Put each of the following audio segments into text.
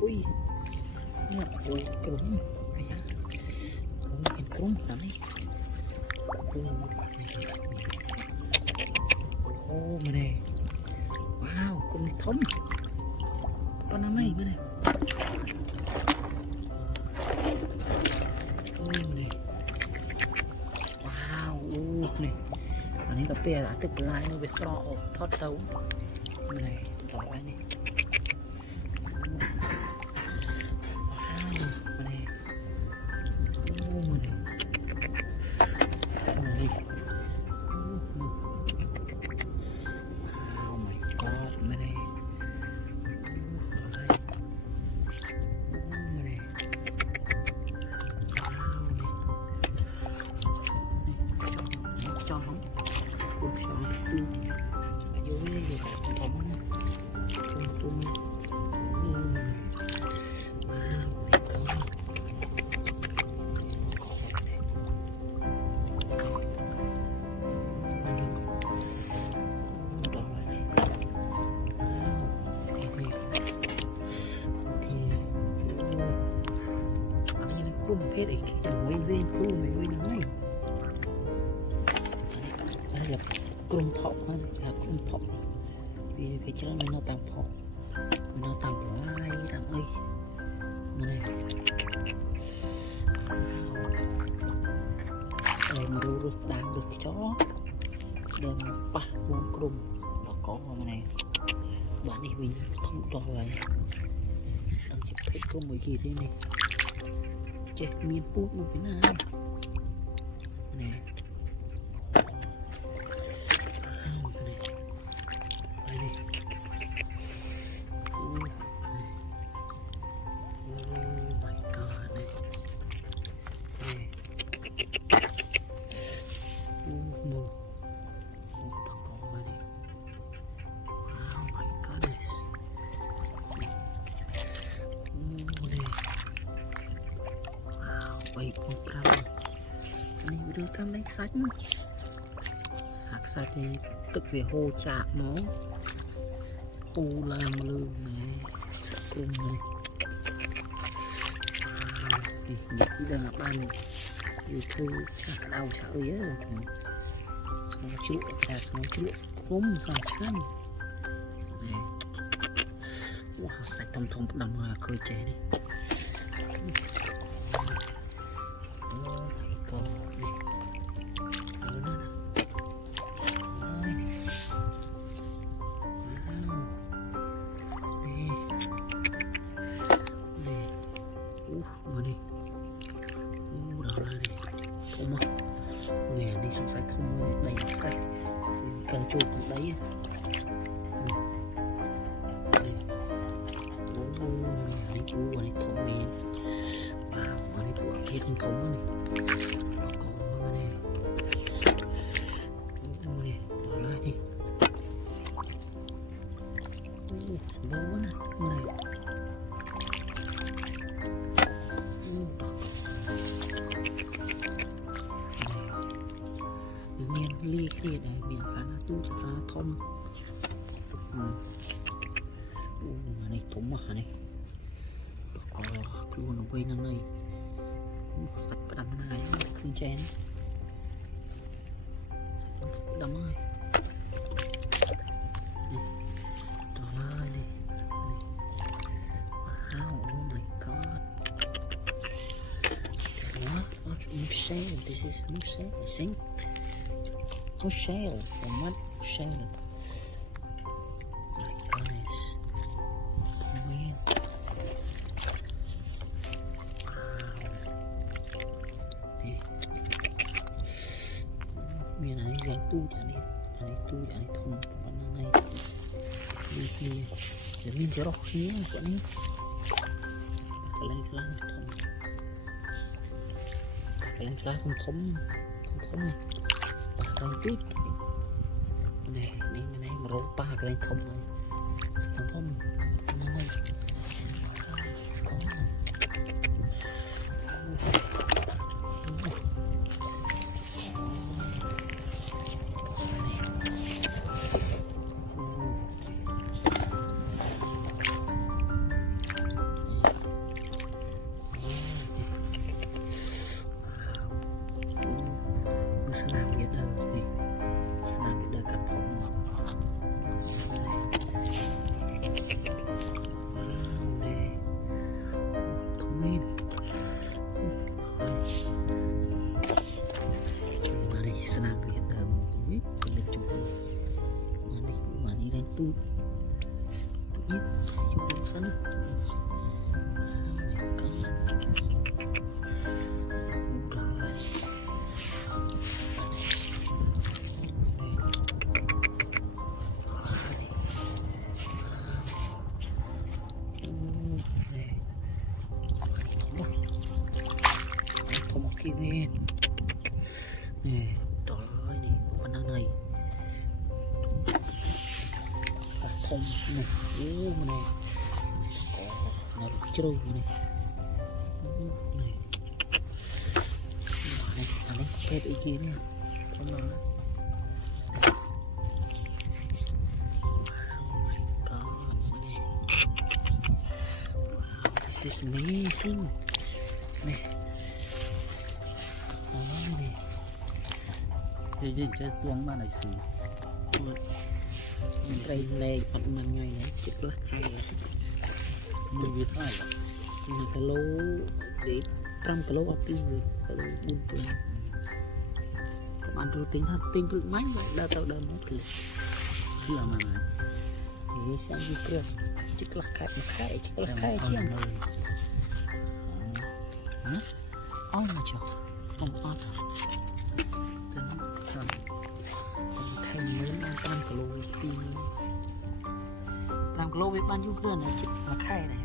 ui nè ui cứng này á ui cứng lắm đấy ô mà nè wow con thống con năm ấy này ui này wow này anh ấy tập bè đã tự lại nó về sọ thoát tấu này đỏ này cho không cũng sợ tương ở dưới đây được thống trong tương phết ấy cái quên quên thu mày quên nói đây là cồn thọ này là cồn thọ vì cái chỗ này nó tạm thọ nó tạm ai tạm ơi này đây mà đâu được đang được cái chó đem ba buông cồn nó có mà này bạn đi mình không cho vậy đang chụp hết có mấy gì thế này chết miên bút một cái nào nè đây đi oh my god này mù con vào đi oh my goodness vậy một trăm mình đưa tham đánh sách hạt sách thì tức về hồ chạm nó u làm lương này sẽ cùng này những đợt ban thì thôi chả đau chả ấy rồi xong chịu là xong chịu cốm xong chán này wow sạch thông thông đầm hòa khơi chế này nè đi xuống phải không đầy cái cần chụp cũng đấy đi cua đi thổ miền vào mà đi cua kia không thống này còn này này đó lại đi bố nè này ly kia này miệng khá là tu khá là thông này thống mà này có luôn ở quên ở đây sạch đâm này không chén đâm ơi đó này wow oh my god what mushel this is mushel I think shell or mud shell. My goodness. Man. Wow. Miền này dành tu chả này tu chả này thông con này đi kia để mình cho đọc nhé con ấy cái lên thông cái lên thông thông xong tuyết này này mà râu ba cái này thông này thông này có kia nè nè trời ơi nè con năng này thông này này nó trâu này này anh ấy kẹp ý kia nè con nó This is amazing. Nè. Nè. Thì nhìn chơi tuông mà này xì. Đây này phần mình ngay này chết lắc hay là mình biết hai là mình cái lô để 5 kg ấp đi người cái lô 4 tuần. Ăn rồi tính hạt tinh bự máy vậy đa tao đâm một lần. chưa mà này. Thì xem như kia chết lắc khai chứ. Hả? Ôi mà trời, không ớt hả? Thành mấy 5 kg thì 5 kg với bao nhiêu grân này chị là khai này.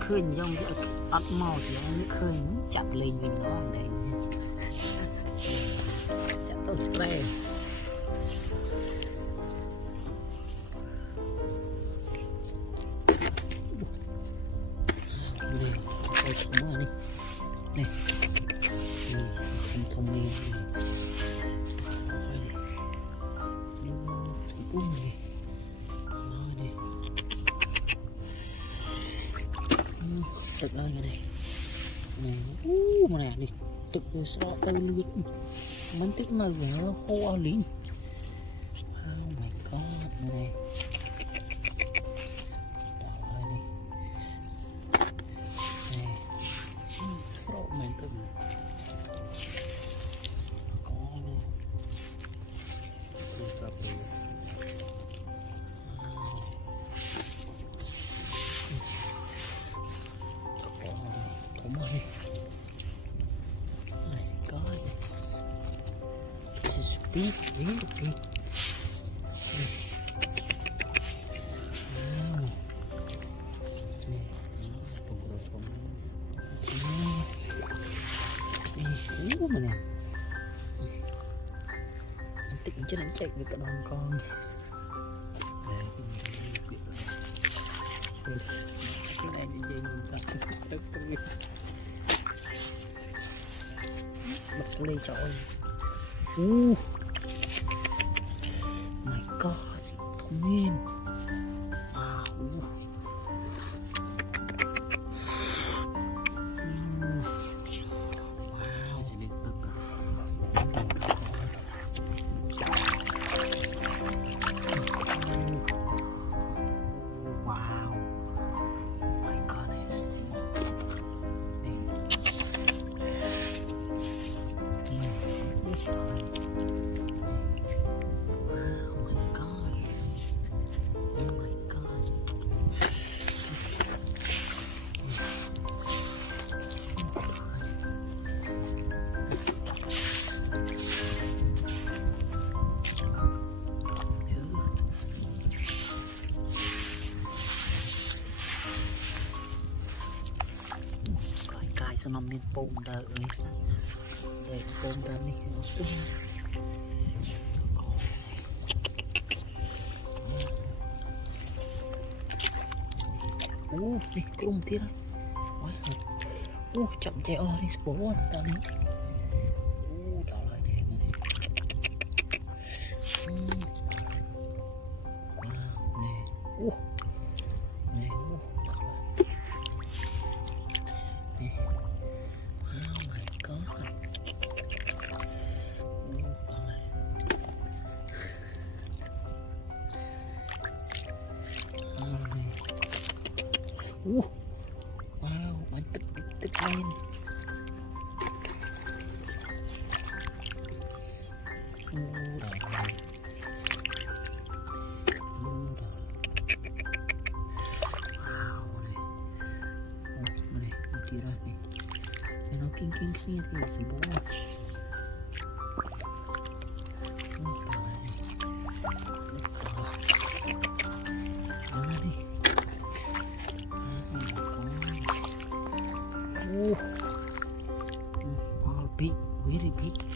Khơi dòng ớt màu thì anh khơi chặt lên mình nó ở đây. Đây nè tôi sống ở đây nè không thông minh bún này nè tự ơi này nè mà nè đi tự so tay lướt mình thích mà nó hoa lính. Oh my god này trời ơi nè sao mình tự có luôn thủng rồi này có big, really big. Wow. Mà nè. Anh tích cho anh chạy với cả đòn con. Cái này đi dây mình tập bật lên trời. My god, thông minh. Wow. Wow, chỉ lên tức à. Wow. My goodness. Nó miền bông đờ để bông đờ này đi cùng tiếp chậm chạy o đi bố tao đi đỏ lại đèn này nè wow, bánh tích lên. Kia ra đi. Nó kinh kia thì bố. all big, very big.